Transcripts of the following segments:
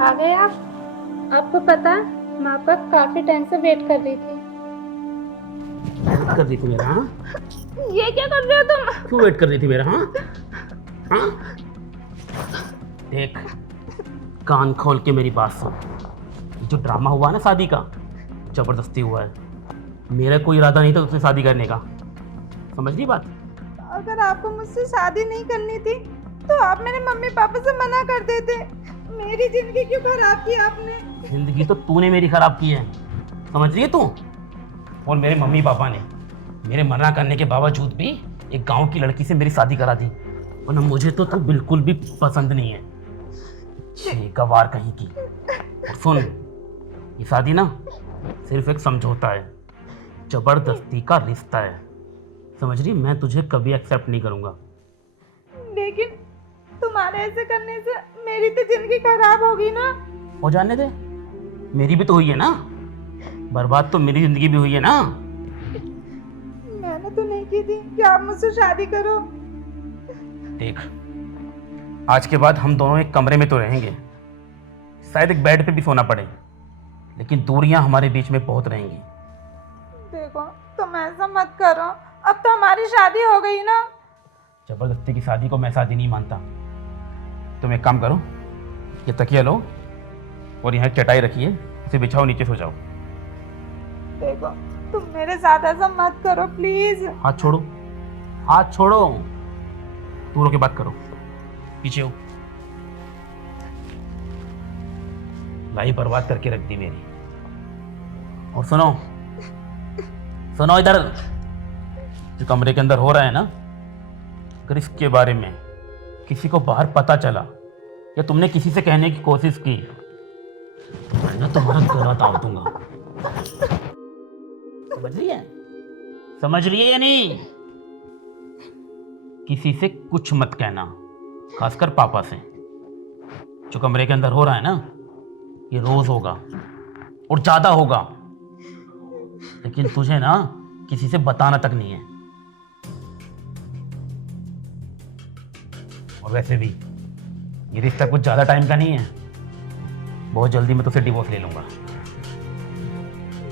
आ गए आप। आपको पता है मैं आपका काफी टाइम से वेट कर रही थी। वेट कर रही थी मेरा? हाँ, ये क्या कर रहे हो तुम? क्यों वेट कर रही थी मेरा? हाँ हाँ, देख, कान खोल के मेरी बात सुन। ये जो ड्रामा हुआ ना शादी का, जबरदस्ती हुआ है। मेरा कोई इरादा नहीं था तुझसे शादी करने का, समझ ली बात? अगर आपको मुझसे शादी नहीं करनी थी तो आप मेरे मम्मी पापा से मना कर देते। मेरी जिंदगी क्यों खराब की आपने? जिंदगी तो तूने मेरी खराब की है, समझ रही है तू? और मेरे मम्मी पापा ने मेरे मना करने के बावजूद भी एक गांव की लड़की से मेरी शादी करा दी। वरना मुझे तो तू बिल्कुल भी पसंद नहीं है, छे गवार कहीं की। और सुन, ये शादी ना सिर्फ एक समझौता है, जबरदस्ती का रिश्ता है, समझ रही? मैं तुझे कभी एक्सेप्ट नहीं करूंगा। लेकिन तुम्हारे ऐसे करने से मेरी तो जिंदगी खराब होगी ना। हो जाने दे, मेरी भी तो हुई है ना, बर्बाद तो मेरी जिंदगी भी हुई है ना। मैंने तो नहीं की थी कि आप मुझसे शादी करो। देख, आज के बाद हम दोनों एक कमरे में तो रहेंगे, शायद एक बेड पे भी सोना पड़े, लेकिन दूरियां हमारे बीच में बहुत रहेंगी। देखो तुम ऐसा मत करो, अब तो हमारी शादी हो गई ना। जबरदस्ती की शादी को मैं शादी नहीं मानता। तुम एक काम करो, ये तकिया लो और यहाँ चटाई रखिए, उसे बिछाओ, नीचे सो जाओ। देखो तुम मेरे साथ ऐसा मत करो प्लीज। हाथ छोड़ो, हाथ छोड़ो, दूर के बात करो, पीछे हो। लाई बर्बाद करके रख दी मेरी। और सुनो, सुनो इधर, जो कमरे के अंदर हो रहा है ना, अगर इसके बारे में किसी को बाहर पता चला या तुमने किसी से कहने की कोशिश की तो मैं ना तुम्हारा गला दाब दूंगा। समझ रही है? समझ रही है या नहीं? किसी से कुछ मत कहना, खासकर पापा से। जो कमरे के अंदर हो रहा है ना, ये रोज होगा और ज्यादा होगा, लेकिन तुझे ना किसी से बताना तक नहीं है। और वैसे भी ये रिश्ता कुछ ज्यादा टाइम का नहीं है, बहुत जल्दी मैं तुझसे डिवोर्स ले लूंगा।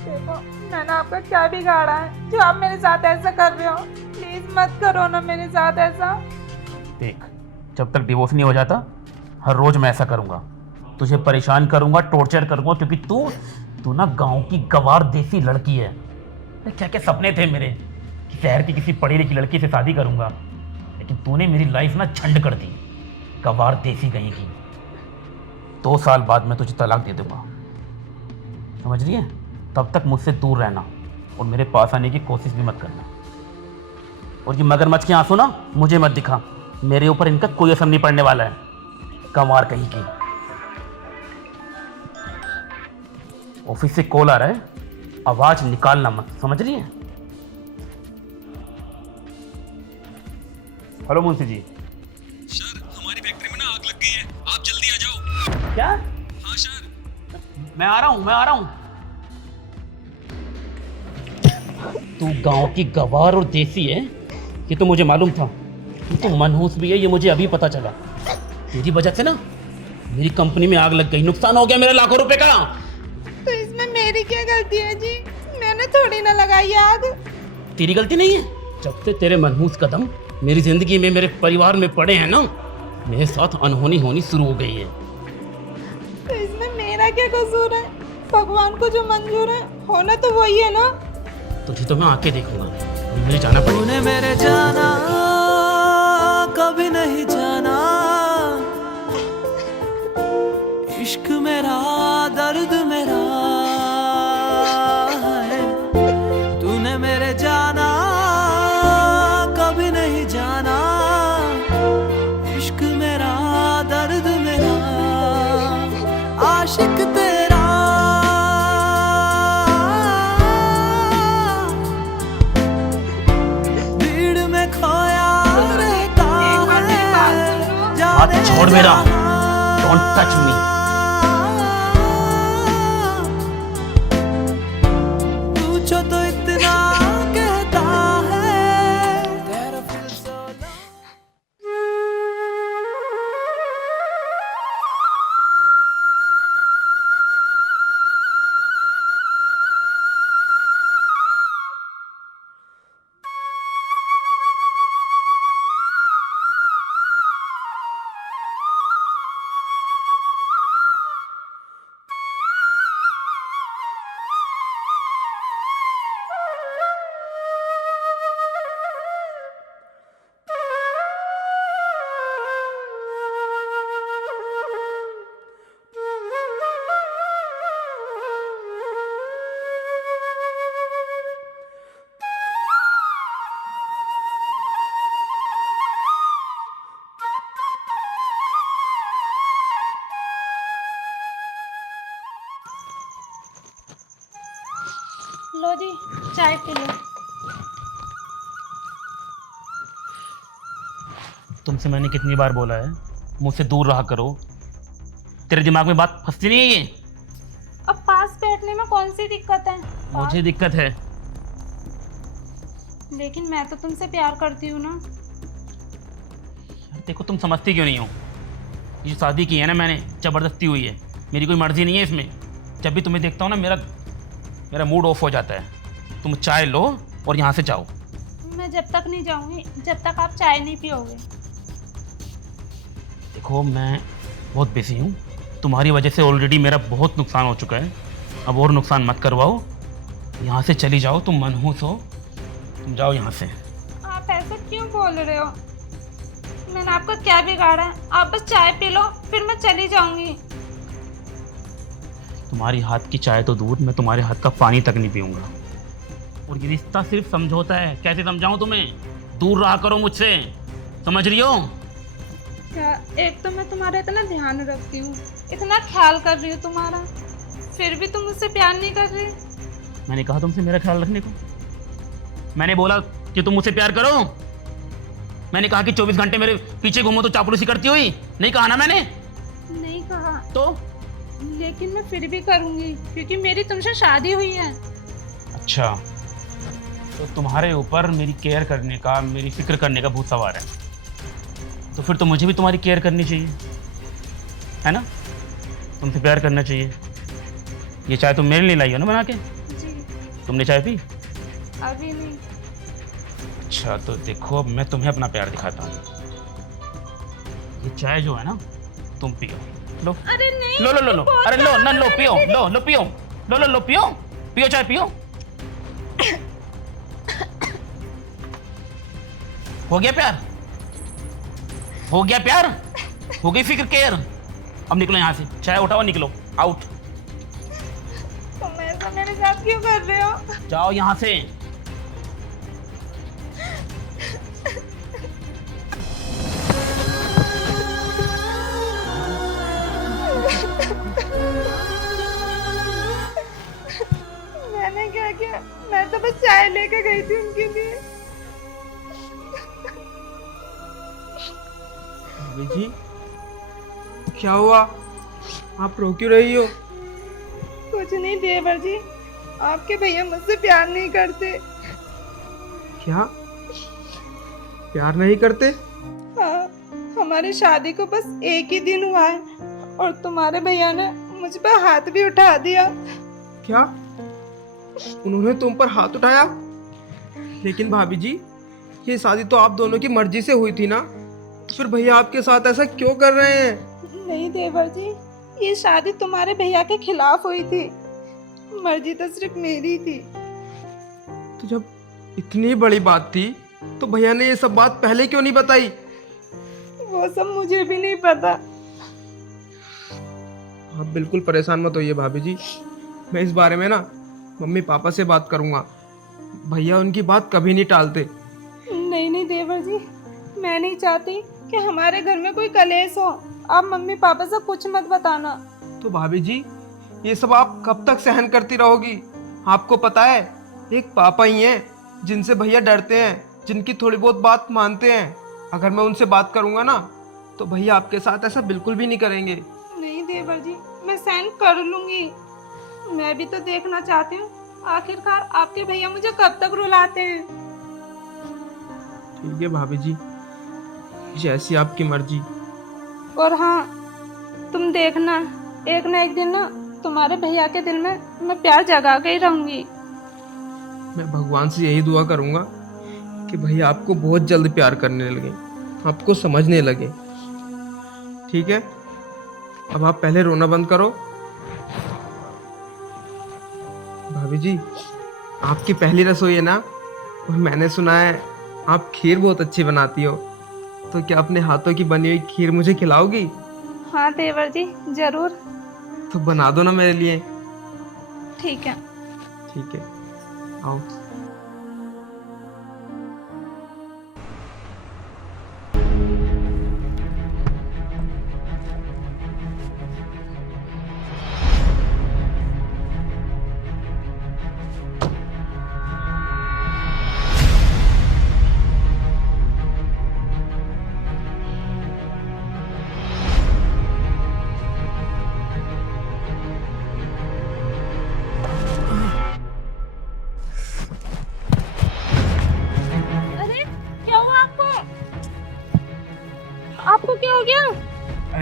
देखो मैंने आपका क्या बिगाड़ा है जो आप मेरे साथ ऐसा कर रहे हो? प्लीज मत करो ना मेरे साथ ऐसा। देख, जब तक डिवोर्स नहीं हो जाता हर रोज मैं ऐसा करूंगा, तुझे परेशान करूंगा, टॉर्चर करूंगा, क्योंकि तू तू ना गांव की गवार देसी लड़की है। क्या क्या सपने थे मेरे कि शहर की किसी पढ़ी लिखी लड़की से शादी करूंगा, लेकिन तूने मेरी लाइफ ना झंड कर दी, गवार देसी कहीं की। 2 साल बाद मैं तुझे तलाक दे दूंगा, समझ रही है? तब तक मुझसे दूर रहना और मेरे पास आने की कोशिश भी मत करना। और ये मगरमच्छ के आंसू ना मुझे मत दिखा, मेरे ऊपर इनका कोई असर नहीं पड़ने वाला है, गंवार कहीं की। ऑफिस से कॉल आ रहा है, आवाज निकालना मत, समझ रही है? हेलो मुंशी जी। सर, हमारी फैक्ट्री में ना आग लग गई है, आप जल्दी आ जाओ। क्या? हाँ सर। मैं आ रहा हूं, मैं आ रहा हूं। तू गांव की गवार और देसी है, ये तो मुझे मालूम था। तू मनहूस भी है, ये मुझे अभी पता चला। तेरी वजह से ना मेरी कंपनी में आग लग गई, नुकसान हो गया मेरा लाखों रुपए का। तो इसमें मेरी क्या गलती है जी? मैंने थोड़ी ना लगाई आग। तेरी गलती नहीं है। जब से तेरे मनहूस कदम मेरी जिंदगी में, मेरे परिवार में पड़े हैं ना, मेरे साथ अनहोनी होनी शुरू हो गई है। तो इसमें मेरा क्या कसूर है? भगवान को जो मंजूर है होना तो वही है ना। तुझे तो मैं आके देखूंगा, मुझे जाना पड़ेगा। तूने मेरे जाना कभी नहीं जाना, इश्क मेरा दर्द मेरा है। तूने मेरे जाना कभी नहीं जाना, इश्क मेरा दर्द मेरा, आशिक तेरा भीड़ में खोया रहता है। हाथ छोड़ मेरा, डोंट टच मी। पूछो तो इतना कहता है, तेरा feel so low। लो जी, चाय पी लो। तुमसे मैंने कितनी बार बोला है मुझसे दूर रहा करो। तेरे दिमाग में बात फंसती नहीं है ये? अब पास बैठने में कौन सी दिक्कत है? मुझे दिक्कत है। लेकिन मैं तो तुमसे प्यार करती हूँ ना। यार देखो, तुम समझती क्यों नहीं हो? ये शादी की है ना मैंने, ज़बरदस्ती हुई है, मेरी कोई मर्जी नहीं है इसमें। जब भी तुम्हें देखता हूँ ना मेरा मूड ऑफ हो जाता है। तुम चाय लो और यहाँ से जाओ। मैं जब तक नहीं जाऊंगी जब तक आप चाय नहीं पियोगे। देखो, मैं बहुत बिजी हूँ, तुम्हारी वजह से ऑलरेडी मेरा बहुत नुकसान हो चुका है। अब और नुकसान मत करवाओ, यहाँ से चली जाओ। तुम मनहूस हो, तुम जाओ यहाँ से। आप ऐसा क्यों बोल रहे हो? मैंने आपका क्या बिगाड़ा है? आप बस चाय पी लो, फिर मैं चली जाऊंगी। तुम्हारी हाथ की चाय तो दूर, मैं तुम्हारे हाथ का पानी तक नहीं पीऊंगा। और ये रिश्ता सिर्फ समझौता है। कैसे समझाऊं तुम्हें? दूर रहा करो मुझसे, समझ रही हो? क्या एक तो मैं तुम्हारा इतना ध्यान रखती हूँ, इतना ख्याल कर रही हूँ तुम्हारा, फिर भी तुम मुझसे प्यार नहीं कर रहे। मैंने कहा तुमसे मेरा ख्याल रखने को? मैंने बोला कि तुम मुझसे प्यार करो? मैंने कहा कि 24 घंटे मेरे पीछे घूमो तो चापलूसी करती हुई? नहीं कहा ना मैंने? नहीं कहा। तो लेकिन मैं फिर भी करूँगी क्योंकि मेरी तुमसे शादी हुई है। अच्छा, तो तुम्हारे ऊपर मेरी केयर करने का, मेरी फिक्र करने का भूत सवार है। तो फिर तो मुझे भी तुम्हारी केयर करनी चाहिए, है ना? तुमसे प्यार करना चाहिए। ये चाय तुम मेरे लिए लाई हो ना बना के? जी। तुमने चाय पी? अभी नहीं। अच्छा, तो देखो मैं तुम्हें अपना प्यार दिखाता हूँ। ये चाय जो है ना, तुम पियो। लो अरे नहीं। लो लो लो लो, अरे लो ना, लो पियो, लो लो पियो, लो लो लो पियो, पियो चाय पियो। हो गया प्यार? हो गया प्यार? हो गई फिक्र, केयर? अब निकलो यहाँ से, चाय उठाओ, निकलो, आउट। तुम ऐसा मेरे साथ क्यों कर रहे हो? जाओ यहाँ से। मैंने क्या किया? मैं तो बस चाय लेके गई थी उनके लिए। जी, क्या हुआ? आप रो क्यों रही हो? कुछ नहीं देवर जी, आपके भैया मुझसे प्यार नहीं करते। क्या? प्यार नहीं करते? हाँ, हमारी शादी को बस एक ही दिन हुआ है और तुम्हारे भैया ने मुझ पर हाथ भी उठा दिया। क्या? उन्होंने तुम पर हाथ उठाया? लेकिन भाभी जी, ये शादी तो आप दोनों की मर्जी से हुई थी ना, तो फिर भैया आपके साथ ऐसा क्यों कर रहे हैं? नहीं देवर जी, ये शादी तुम्हारे भैया के खिलाफ हुई थी, मर्जी तो सिर्फ मेरी थी। तो जब इतनी बड़ी बात थी तो भैया ने ये सब बात पहले क्यों नहीं बताई? वो सब मुझे भी नहीं पता। आप बिल्कुल परेशान मत होइए भाभी जी, मैं इस बारे में ना मम्मी पापा से बात करूंगा। भैया उनकी बात कभी नहीं टालते। नहीं नहीं देवर जी, मैं नहीं चाहती कि हमारे घर में कोई कलेश हो। आप मम्मी पापा से कुछ मत बताना। तो भाभी जी, ये सब आप कब तक सहन करती रहोगी? आपको पता है, एक पापा ही हैं जिनसे भैया डरते हैं, जिनकी थोड़ी बहुत बात मानते हैं। अगर मैं उनसे बात करूंगा ना तो भैया आपके साथ ऐसा बिल्कुल भी नहीं करेंगे। नहीं देवर जी, मैं सहन कर लूंगी। मैं भी तो देखना चाहती हूँ आखिरकार आपके भैया मुझे कब तक रुलाते हैं। ठीक है भाभी जी, जैसी आपकी मर्जी। और हाँ, तुम देखना, एक ना एक दिन ना तुम्हारे भैया के दिल में मैं प्यार जगा के ही रहूंगी। मैं भगवान से यही दुआ करूंगा कि भैया आपको बहुत जल्द प्यार करने लगे, आपको समझने लगे। ठीक है, अब आप पहले रोना बंद करो। भाभी जी, आपकी पहली रसोई है ना, और मैंने सुना है आप खीर बहुत अच्छी बनाती हो, तो क्या अपने हाथों की बनी हुई खीर मुझे खिलाओगी? हाँ देवर जी, जरूर। तो बना दो ना मेरे लिए। ठीक है। ठीक है, आओ।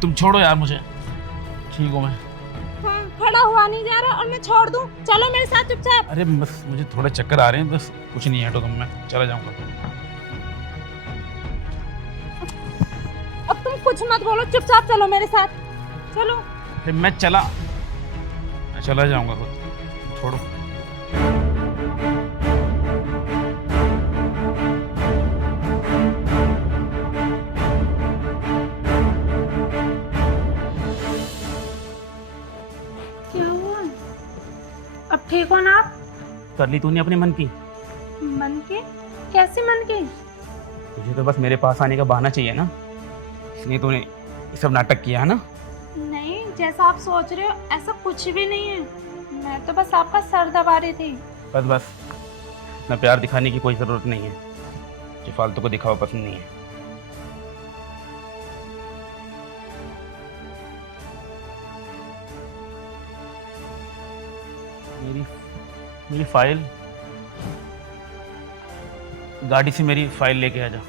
तुम छोड़ो यार मुझे, ठीक हूँ मैं। हाँ, खड़ा हुआ नहीं जा रहा और मैं छोड़ दूं? चलो मेरे साथ चुपचाप। अरे बस मुझे थोड़े चक्कर आ रहे हैं, बस कुछ नहीं, हटो तुम, मैं चला जाऊंगा। अब तुम कुछ मत बोलो, चुपचाप चलो मेरे साथ, चलो। फिर मैं चला जाऊंगा खुद, छोड़ो। क्या हुआ? अब ठीक हो ना आप? कर ली तूने अपने मन की? मन के? कैसे मन के? तुझे तो बस मेरे पास आने का बहाना चाहिए ना, इसलिए तूने ये सब नाटक किया है ना? नहीं, जैसा आप सोच रहे हो ऐसा कुछ भी नहीं है। मैं तो बस आपका सर दबा रही थी। बस इतना प्यार दिखाने की कोई ज़रूरत नहीं है, ये फालतू को दिखावा पसंद नहीं है। मेरी फाइल, गाड़ी से मेरी फाइल लेके आ जा।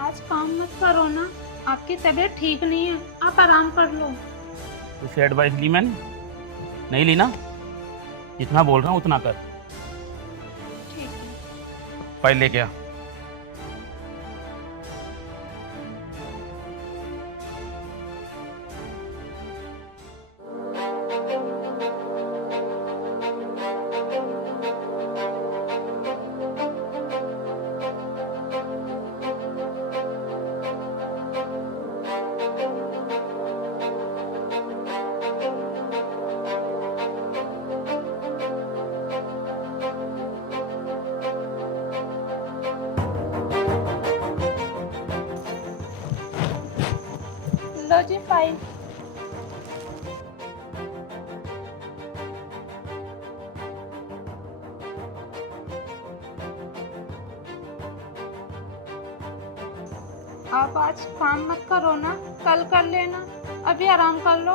आज काम मत करो ना, आपकी तबीयत ठीक नहीं है, आप आराम कर लो। तुझसे एडवाइस ली मैंने? नहीं ली ना? जितना बोल रहा हूँ उतना कर। ठीक है। फाइल लेके आ। लो जी फाइल। आप आज काम मत करो ना, कल कर लेना, अभी आराम कर लो।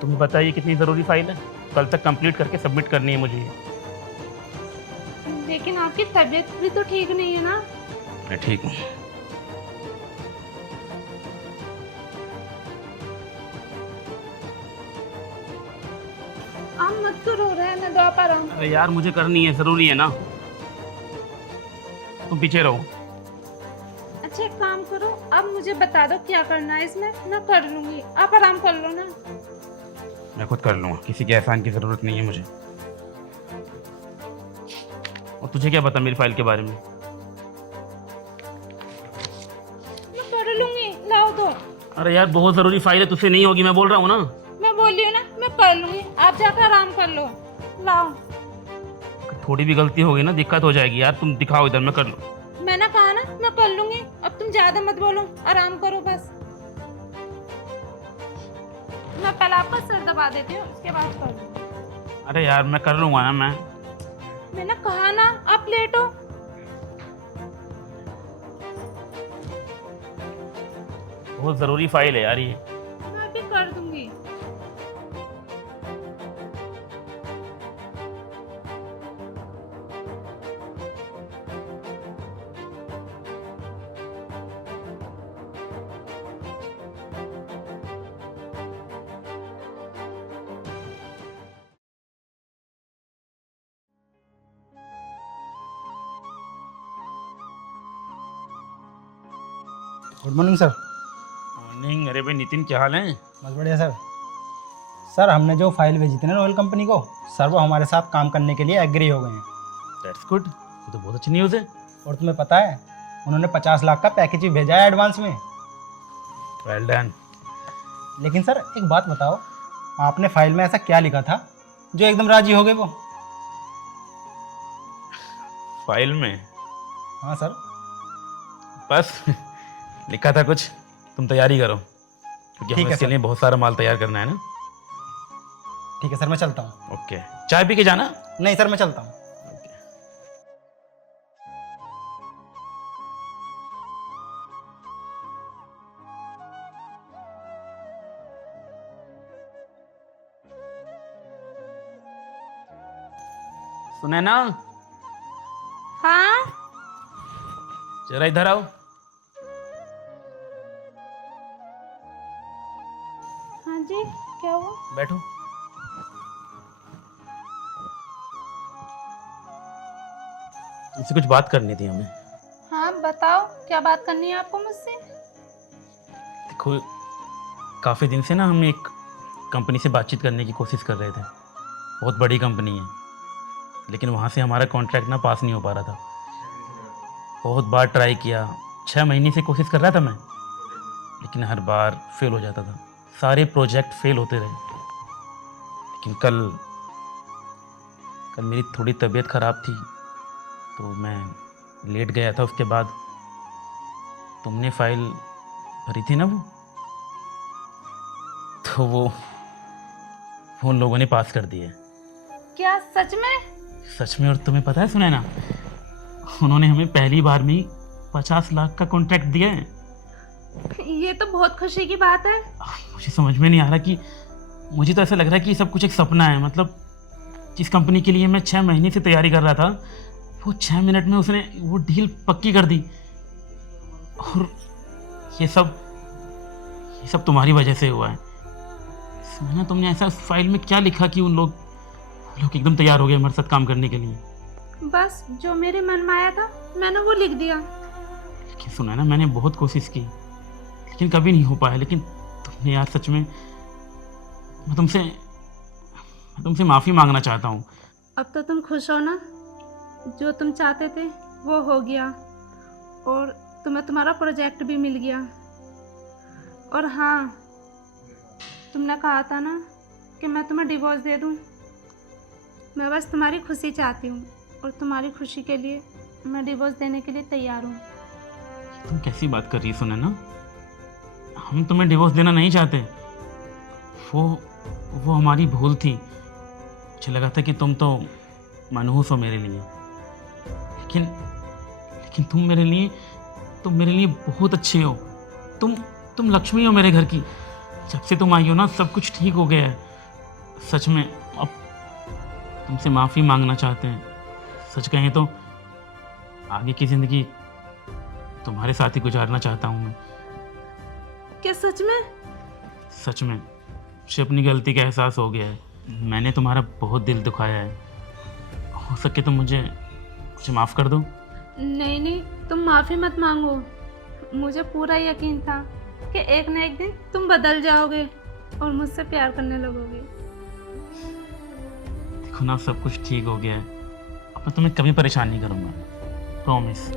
तुम्हें बताइए कितनी ज़रूरी फाइल है, कल तक कंप्लीट करके सबमिट करनी है मुझे ये। लेकिन आपकी तबीयत भी तो ठीक नहीं है ना। मैं ठीक हूँ। आप मत करो, रहने दो, आप आराम। अरे यार मुझे करनी है, ज़रूरी है ना। तुम पीछे रहो। अच्छा एक काम करो, अब मुझे बता दो क्या करना है इसमें, मैं कर लूंगी, आप आराम कर लो ना। मैं खुद कर लूँगा, किसी के एहसान की ज़रूरत नहीं है मुझे। और तुझे क्या पता मेरी फाइल के बारे में? मैं कर लूंगी, लाओ दो। अरे यार बहुत ज़रूरी फाइल है, तुझसे नहीं होगी, मैं बोल रहा हूँ ना। मैं बोली हूँ ना, मैं कर लूंगी, आप जाकर आराम कर लो, लाओ। थोड़ी भी गलती होगी ना दिक्कत हो जाएगी यार, तुम दिखाओ इधर, मैं कर लूँ। मैंने कहा ना मैं कर लूंगी, अब तुम ज्यादा मत बोलो, आराम करो बस। मैं पहले आपका सर दबा देती हूँ, उसके बाद कर लूंगी। अरे यार मैं कर लूँगा ना मैं। मैंने कहा ना आप लेट हो। बहुत ज़रूरी फाइल है यार ये। मैं अभी कर दूंगी। Good morning sir. मॉर्निंग। अरे भाई नितिन क्या हाल है? बस बढ़िया सर। सर हमने जो फाइल भेजी थी ना रॉयल कंपनी को, सर वो हमारे साथ काम करने के लिए एग्री हो गए हैं। दैट्स गुड, ये तो बहुत अच्छी न्यूज़ है। और तुम्हें पता है उन्होंने 50 लाख का पैकेज भी भेजा है एडवांस में। Well done. लेकिन सर एक बात बताओ, आपने फाइल में ऐसा क्या लिखा था जो एकदम राजी हो गए वो? फाइल में? हाँ सर। बस लिखा था कुछ, तुम तैयारी करो क्योंकि ठीक हमें है इसके सर। लिए बहुत सारा माल तैयार करना है ना। ठीक है सर, मैं चलता हूँ। ओके, चाय पी के जाना। नहीं सर, मैं चलता हूँ। सुने ना, हाँ जरा इधर आओ। क्या हुआ? बैठो। तुमसे कुछ बात करनी थी हमें। हाँ बताओ, क्या बात करनी है आपको मुझसे? देखो, काफ़ी दिन से ना हम एक कंपनी से बातचीत करने की कोशिश कर रहे थे। बहुत बड़ी कंपनी है, लेकिन वहाँ से हमारा कॉन्ट्रैक्ट ना पास नहीं हो पा रहा था। बहुत बार ट्राई किया, 6 महीने से कोशिश कर रहा था मैं, लेकिन हर बार फेल हो जाता था। सारे प्रोजेक्ट फेल होते रहे। लेकिन कल मेरी थोड़ी तबीयत ख़राब थी, तो मैं लेट गया था। उसके बाद तुमने फाइल भरी थी ना तो वो उन लोगों ने पास कर दी है। क्या सच में? सच में। और तुम्हें पता है सुनैना, उन्होंने हमें पहली बार में ही 50 लाख का कॉन्ट्रैक्ट दिया है। ये तो बहुत खुशी की बात है। मुझे समझ में नहीं आ रहा कि, मुझे तो ऐसा लग रहा है कि ये सब कुछ एक सपना है। मतलब जिस कंपनी के लिए मैं 6 महीने से तैयारी कर रहा था, वो 6 मिनट में उसने वो डील पक्की कर दी। और ये सब तुम्हारी वजह से हुआ है। सुना, तुमने ऐसा फाइल में क्या लिखा कि उन लोग एकदम तैयार हो गए हमारे साथ काम करने के लिए? बस जो मेरे मन में आया था मैंने वो लिख दिया। लेकिन सुना ना, मैंने बहुत कोशिश की, लेकिन कभी नहीं हो पाया। लेकिन तुमने यार, सच में मैं तुमसे माफ़ी मांगना चाहता हूँ। अब तो तुम खुश हो ना? जो तुम चाहते थे वो हो गया, और तुम्हें तुम्हारा प्रोजेक्ट भी मिल गया। और हाँ, तुमने कहा था ना कि मैं तुम्हें डिवोर्स दे दूँ। मैं बस तुम्हारी खुशी चाहती हूँ, और तुम्हारी खुशी के लिए मैं डिवोर्स देने के लिए तैयार हूँ। तुम कैसी बात कर रही हो सुनैना? हम तुम्हें डिवोर्स देना नहीं चाहते। वो हमारी भूल थी। मुझे लगा था कि तुम तो मनहूस हो मेरे लिए, लेकिन तुम मेरे लिए बहुत अच्छे हो। तुम लक्ष्मी हो मेरे घर की। जब से तुम आई हो ना, सब कुछ ठीक हो गया है। सच में अब तुमसे माफ़ी मांगना चाहते हैं। सच कहें तो आगे की ज़िंदगी तुम्हारे साथ ही गुजारना चाहता हूँ मैं। क्या सच में? सच में। मुझे अपनी गलती का एहसास हो गया है। मैंने तुम्हारा बहुत दिल दुखाया है। हो सके तो मुझे माफ़ कर दो। नहीं, तुम माफ़ी मत मांगो। मुझे पूरा यकीन था कि एक न एक दिन तुम बदल जाओगे और मुझसे प्यार करने लगोगे। देखो ना, सब कुछ ठीक हो गया है। अब मैं तुम्हें कभी परेशान नहीं करूँगा, प्रॉमिस।